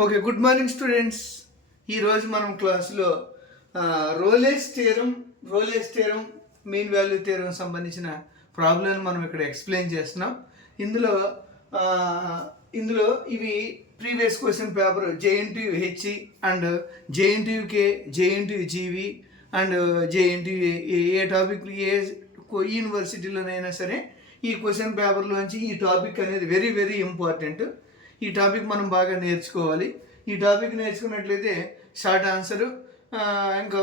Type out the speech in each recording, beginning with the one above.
Okay, good morning students. ఈరోజు మనం క్లాస్లో Rolle's theorem mean value theorem సంబంధించిన ప్రాబ్లం మనం ఇక్కడ ఎక్స్ప్లెయిన్ చేస్తున్నాం. ఇందులో ఇందులో ఇవి previous question paper JNTU HE and JNTUK, JNTU GV and JNTU A topic ఏ యూనివర్సిటీలోనైనా సరే ఈ క్వశ్చన్ పేపర్లోంచి ఈ టాపిక్ అనేది వెరీ వెరీ ఇంపార్టెంట్. ఈ టాపిక్ మనం బాగా నేర్చుకోవాలి. ఈ టాపిక్ నేర్చుకున్నట్లయితే షార్ట్ ఆన్సరు ఇంకా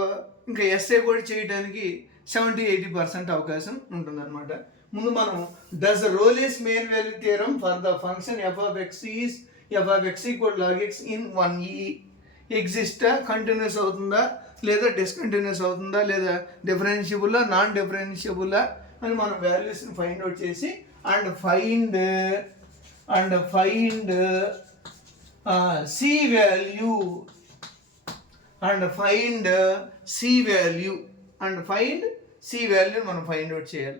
ఇంకా ఎస్ఏ కూడా చేయడానికి 70-80% అవకాశం ఉంటుందన్నమాట. ముందు మనం does the Rolle's mean value theorem for the function f of x is f of x equal log x in 1e ఎగ్జిస్టా, కంటిన్యూస్ అవుతుందా లేదా డిస్కంటిన్యూస్ అవుతుందా లేదా డిఫరెన్షియబుల్లా నాన్ డిఫరెన్షియబుల్లా అని మనం వాల్యూస్ని ఫైండ్ అవుట్ చేసి and find C value and find C value మనం ఫైండ్ అవుట్ చేయాలి.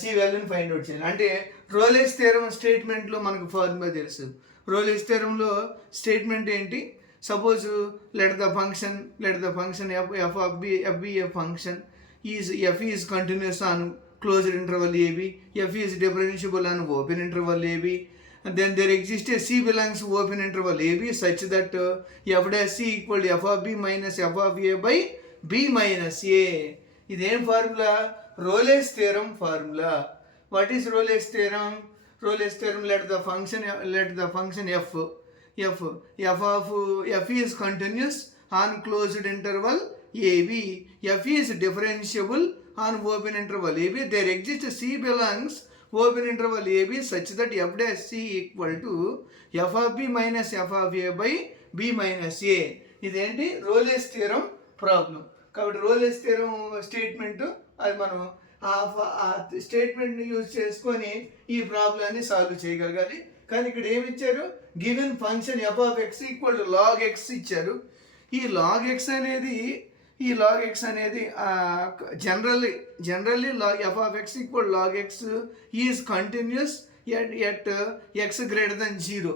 C వాల్యూని ఫైండ్ అవుట్ చేయాలి అంటే రోలేస్ థియరం స్టేట్మెంట్లో మనకు ఫార్ములా తెలుసు. రోలేస్ థియరంలో స్టేట్మెంట్ ఏంటి? Suppose let the function f of b a function is f is continuous on closed interval ab, f is differentiable on open interval ab, and then there exists a c belongs to open interval ab such that f dash c equal to f of b minus f of a by b minus a. ఇదేం formula? Rolle's theorem formula. What is Rolle's theorem? Rolle's theorem let the function f is continuous on closed interval ab, f is differentiable on open interval ab, there exists c belongs open interval ab such that f dash c equal to f of b minus f of a by b minus a. ఇదేంటి? రోలేస్ theorem problem. కాబట్టి రోలేస్ theorem statement అది మనం ఆ స్టేట్మెంట్ని use చేసుకొని ఈ ప్రాబ్లాన్ని solve చేయగలగాలి. కానీ ఇక్కడ ఏమి ఇచ్చారు? Given function f of x equal to log x ఇచ్చారు. ఈ లాగ్ ఎక్స్ అనేది generally f of x equal log X is continuous at x greater than 0.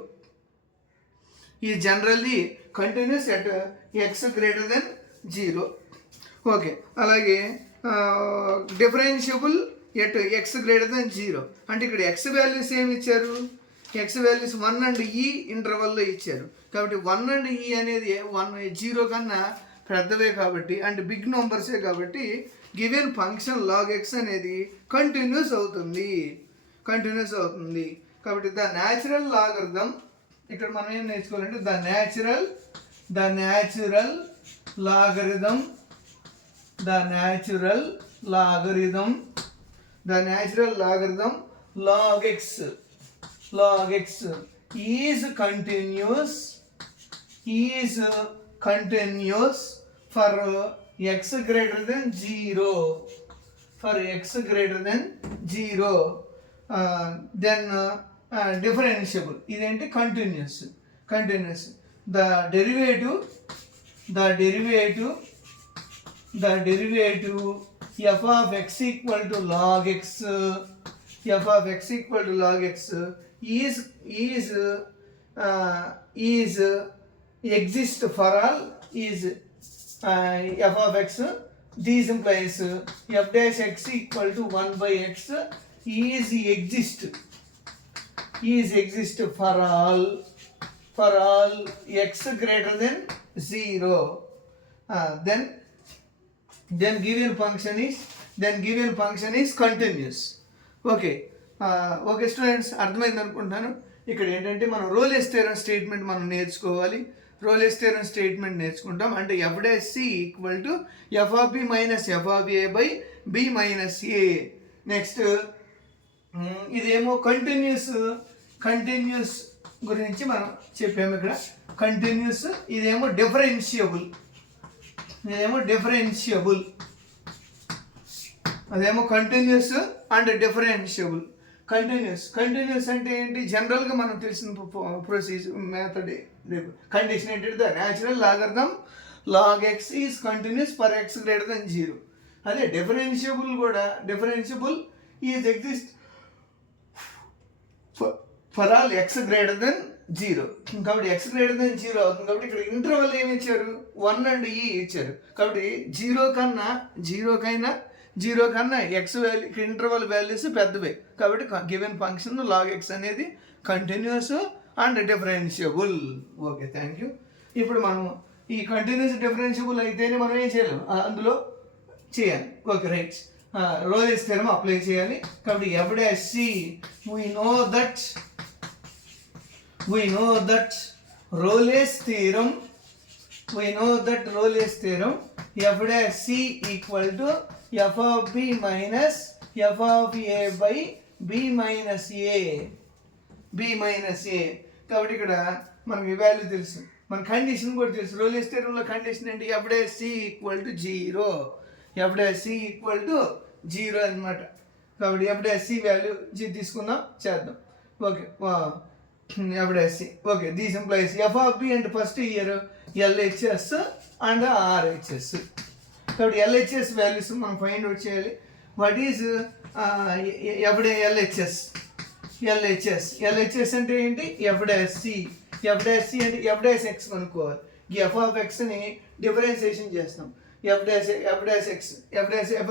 ఈ generally continuous at x greater than 0. Okay, అలాగే differentiable at x greater than 0 అంటే ఇక్కడ X values ఏమి ఇచ్చారు? X values 1 and ఈ ఇంటర్వల్లో ఇచ్చారు. కాబట్టి 1 అండ్ ఈ అనేది 0 కన్నా పెద్దవే కాబట్టి అండ్ బిగ్ నెంబర్సే కాబట్టి గివెన్ ఫంక్షన్ లాగ్ ఎక్స్ అనేది కంటిన్యూస్ అవుతుంది. కాబట్టి ద న్యాచురల్ లాగరిథం ఇక్కడ మనం ఏం నేర్చుకోవాలంటే the natural logarithm log x is continuous for x greater than 0. Then differentiable ఇదేంటి? Continuous. the derivative f of x equal to log x is exist for all is f of x. This implies f dash x equal to 1 by x is exist for all x greater than 0. Then given function is continuous. Okay students, అర్థమైంది అనుకుంటున్నాను. ఇక్కడ ఏంటంటే మనం రోలేస్ theorem statement మనం నేర్చుకోవాలి. రోలేస్ theorem statement నేర్చుకుంటాం అంటే F dash C equal to F of B minus F of A by B minus A. Next ఇదేమో కంటిన్యూస్ గురించి మనం చెప్పాము. ఇక్కడ కంటిన్యూస్, ఇదేమో డిఫరెన్షియబుల్. అదేమో కంటిన్యూస్ అండ్ డిఫరెన్షియబుల్. కంటిన్యూస్ అంటే ఏంటి? జనరల్గా మనం తెలిసిన ప్రొసీజర్ మెథడ్ కండిషన్ ఏంటంటే the natural logarithm log X is continuous for X greater than 0. అదే differentiable is exist for all X greater than 0. కాబట్టి x గ్రేటర్ దెన్ 0 అవుతుంది. కాబట్టి ఇక్కడ ఇంటర్వల్ ఏమి ఇచ్చారు, 1 అండ్ e ఇచ్చారు. కాబట్టి 0 కన్నా x వాల్యూ ఇంటర్వల్ వాల్యూస్ పెద్దవే. కాబట్టి గివెన్ ఫంక్షన్ log x అనేది continuous and differentiable. Okay, thank you. ఇప్పుడు మనం ఈ కంటిన్యూస్ డిఫరెన్షియబుల్ అయితేనే మనం ఏం చేయాలి, అందులో చేయాలి. Okay, right. Rolle's theorem apply చేయాలి. కాబట్టి f' we know that Rolle's theorem f' equal to f of b minus f of a by b minus a. కాబట్టి ఇక్కడ మనకి వాల్యూ తెలుసు, మన కండిషన్ కూడా తెలుసు. రోలెస్ థియరంలో కండిషన్ ఏంటి, f' ఈక్వల్ టు 0 అనమాట. కాబట్టి f' వాల్యూ తీసుకుందాం, చేద్దాం. Okay, f'. Okay, these implies f of b అంటే first year LHS and RHS. కాబట్టి LHS వాల్యూస్ మనం ఫైండ్ అవుట్ చేయాలి. వాట్ ఈజ్ LHS అంటే ఏంటి, f' అంటే f' x కనుక్కోవాలి. ఈ f of x ని డిఫరెన్షియేషన్ చేస్తాం. f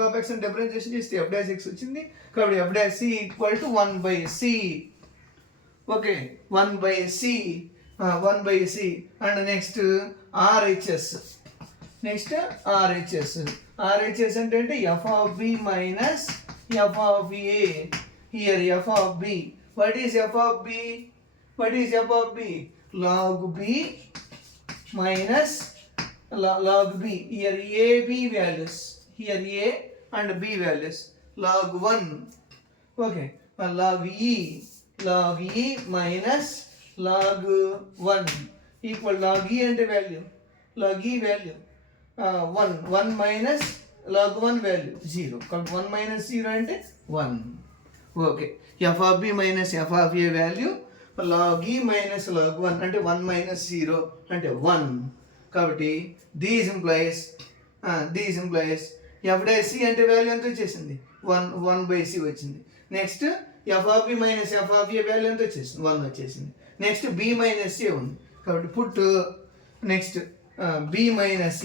of x ని డిఫరెన్షియేషన్ చేస్తే f' x వచ్చింది. కాబట్టి f' equal to 1/c. Okay, 1/c and next RHS అంటే f of b minus f of a. Here f of b. What is f of b? Log b minus log b. Here a b values. Here a and b values. Log 1. Okay. Log e minus log 1 equal log e and value. Log e value 1 minus log 1 value 0. 1 minus 0 అంటే 1. Okay, f of b minus f of a value log e minus log 1 అంటే 1 minus 0 అంటే 1. కాబట్టి these implies f' c అంటే value ఎంత వచ్చేసింది, 1/c వచ్చింది. Next f of b minus f of a value ఎంత వచ్చేసింది, 1 వచ్చేసింది. నెక్స్ట్ b minus a ఉంది. కాబట్టి put next b minus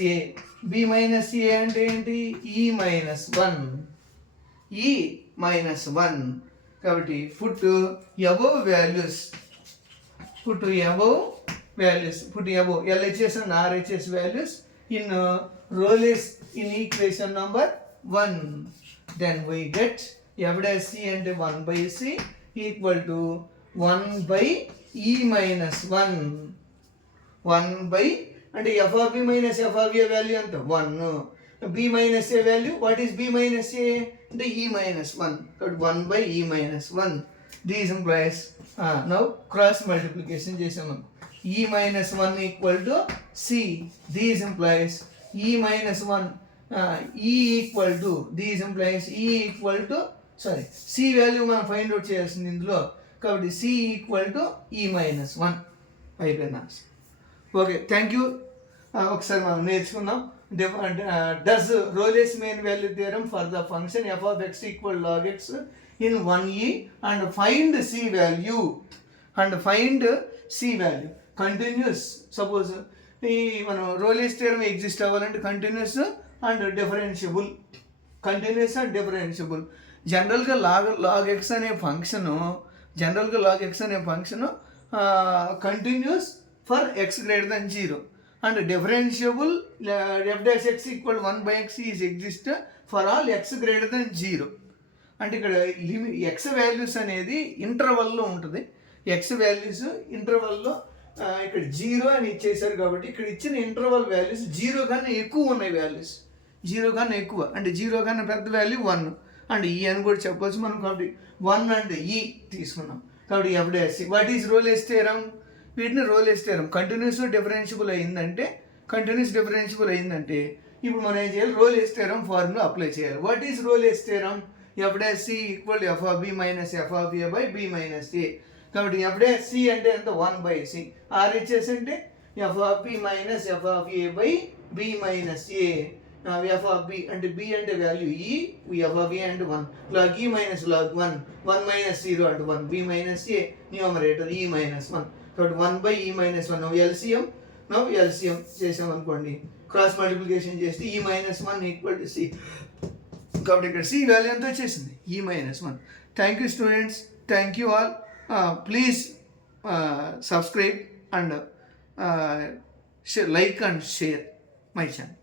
a అంటే ఏంటి, e minus 1. కాబట్టి put above values. Put above LHS and RHS values in Rolle's in equation number 1. Then we get f' c and 1/c equal to 1/e minus 1. 1 అంటే f of b minus f of a value ఎంత, 1. b minus a value, what is b minus a అంటే e minus 1. కాబట్టి 1/e minus 1. These implies now cross multiplication చేసాము. e minus 1 equal to c. These implies e minus 1 e equal to, these implies e equal to, sorry, c value మనం find out చేయాల్సింది ఇందులో. కాబట్టి c equal to e minus 1 అయిపోయింది answer. Okay, thank you. ఒకసారి మనం నేర్చుకుందాం. Does Rolle's mean value theorem for the function f of x equal log x in 1e and find c value. Continuous. Suppose ఈ మనం రోలెస్ theorem exist అవ్వాలంటే continuous and differentiable. జనరల్గా log x అనే function continuous for x greater than 0 and differentiable f' x equal 1/x is exist for all x greater than 0. అంటే ఇక్కడ x values అనేది ఇంటర్వల్లో ఉంటుంది. x values ఇంటర్వల్లో ఇక్కడ 0 అని ఇచ్చేసారు. కాబట్టి ఇక్కడ ఇచ్చిన ఇంటర్వల్ వాల్యూస్ 0 కన్నా ఎక్కువ ఉన్నాయి. వాల్యూస్ 0 కన్నా ఎక్కువ అంటే 0 కన్నా పెద్ద వాల్యూ 1 అండ్ ఈ అని కూడా చెప్పవచ్చు మనం. కాబట్టి 1 అండ్ ఈ తీసుకున్నాం. కాబట్టి f'. What is Rolle's theorem? వీటిని రోలెస్ థియరమ్ కంటిన్యూస్ డిఫరెన్షియబుల్ అయిందంటే ఇప్పుడు మనం ఏం చేయాలి, రోలెస్ థియరమ్ ఫార్ములా అప్లై చేయాలి. What is Rolle's theorem? f' equal to f of b minus f of a by b minus a. కాబట్టి f' అంటే ఎంత, 1/c. RHS అంటే f of b minus f of a by b minus a. f of b అంటే b అంటే value e, f of a అంటే 1. log e minus log 1 minus 0 అంటే 1. b minus a numerator e minus 1. కాబట్టి 1/e-1 LCM LCM చేసామనుకోండి, cross multiplication చేస్తే e-1 equal to C. కాబట్టి ఇక్కడ C value ఎంత వచ్చేసింది, e-1. Thank you students, thank you all. Please subscribe and like and share my channel.